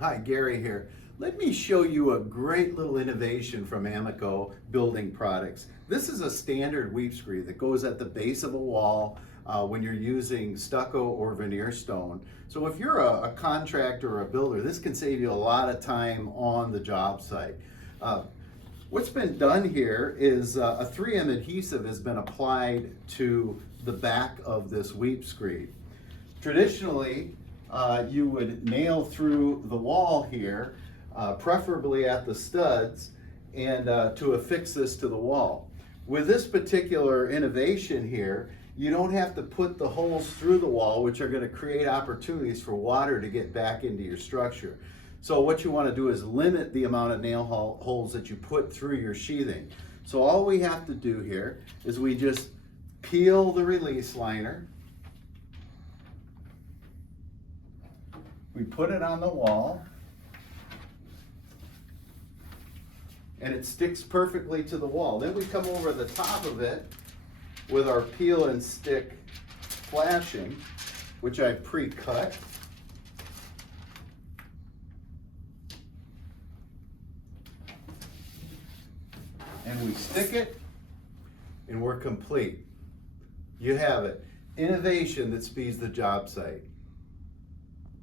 Hi, Gary here. Let me show you a great little innovation from Amico Building Products. This is a standard weep screed that goes at the base of a wall when you're using stucco or veneer stone. So if you're a contractor or a builder, this can save you a lot of time on the job site. What's been done here is a 3M adhesive has been applied to the back of this weep screed. Traditionally, you would nail through the wall here, preferably at the studs, and to affix this to the wall. With this particular innovation here, you don't have to put the holes through the wall, which are going to create opportunities for water to get back into your structure. So what you want to do is limit the amount of nail holes that you put through your sheathing. So all we have to do here is we just peel the release liner. We put it on the wall, and it sticks perfectly to the wall. Then we come over the top of it with our peel and stick flashing, which I've pre-cut. And we stick it, and we're complete. You have it. Innovation that speeds the job site.